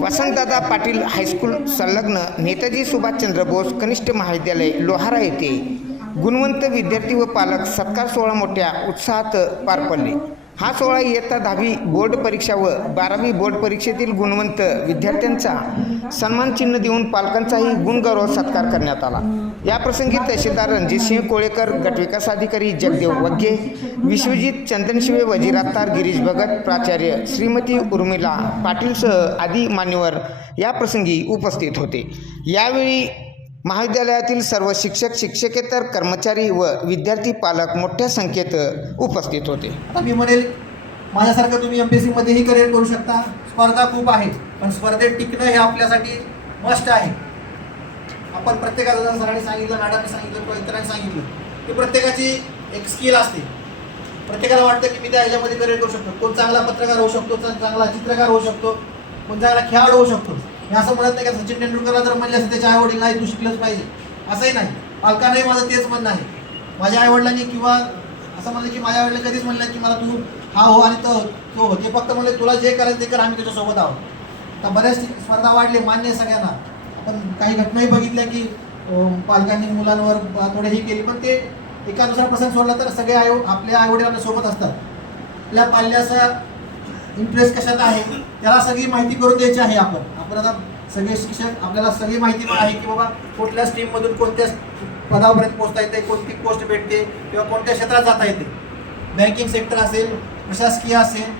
Vasantdada Patil high school संलग्न नेताजी सुभाषचंद्र बोस कनिष्ठ महाविद्यालय लोहारा येथे गुणवंत विद्यार्थी व पालक सत्कार सोहळा मोठ्या उत्साहात पार पडले. हा सोहळा इयत्ता दहावी बोर्ड परीक्षा व बारावी बोर्ड परीक्षेतील गुणवंत विद्यार्थ्यांचा सन्मान चिन्ह देऊन पालकांचाही गुणगौरव सत्कार करण्यात आला. या प्रसंगी तहसीलदार रणजितसिंह कोळेकर गटविकास अधिकारी जगदेव वग्गे विश्वजित चंदनशिवे वजीरातार गिरीश भगत प्राचार्य श्रीमती उर्मिला पाटीलसह आदी मान्यवर या प्रसंगी उपस्थित होते. यावेळी महाविद्यालयातील सर्व शिक्षक शिक्षकेतर कर्मचारी व विद्यार्थी पालक मोठ्या संख्येत उपस्थित होते. आता मी म्हणेल माझ्यासारखं तुम्ही एम पी एस सीमध्येही करिअर करू शकता. स्पर्धा खूप आहे पण स्पर्धेत टिकणं हे आपल्यासाठी मस्ट आहे. आपण प्रत्येकाला जसं सरांनी सांगितलं मॅडमने सांगितलं किंवा इतरांनी सांगितलं की प्रत्येकाची एक स्किल असते. प्रत्येकाला वाटतं की मी त्या ह्याच्यामध्ये करिअर करू शकतो. कोण चांगला पत्रकार होऊ शकतो चांगला चित्रकार होऊ शकतो कोण चांगला खेळाडू होऊ शकतो. मी असं म्हणत नाही का सचिन तेंडुलकरला जर म्हणले असं त्याच्या आईवडील नाही तू शिकलंच पाहिजे. असंही नाही. पालकांनाही माझं तेच म्हणणं आहे. माझ्या आईवडिलांनी किंवा असं म्हणलं की माझ्या वडिलांनी कधीच म्हणलं की मला तू हा हो आणि तो तो हो. ते फक्त म्हणले तुला जे करायचं ते कर आम्ही तुझ्यासोबत आहोत. तर बऱ्याच स्पर्धा वाढली मान्य सगळ्यांना. आपण काही घटनाही बघितल्या की पालकांनी मुलांवर थोडे ही केली पण ते एका दुसरा प्रसंग सोडला तर सगळे आई आपल्या आईवडील आपल्यासोबत असतात. आपल्या पाल्याचा इंटरेस्ट कशात आहे? त्याला सगळी माहिती करून द्यायची आहे आपण. आपण आता सगळे शिक्षक आपल्याला सगळी माहिती आहे की बाबा कुठल्या स्ट्रीममधून कोणत्या पदापर्यंत पोहोचता येते कोणती पोस्ट भेटते किंवा कोणत्या क्षेत्रात जाता येते. बँकिंग सेक्टर असेल प्रशासकीय असेल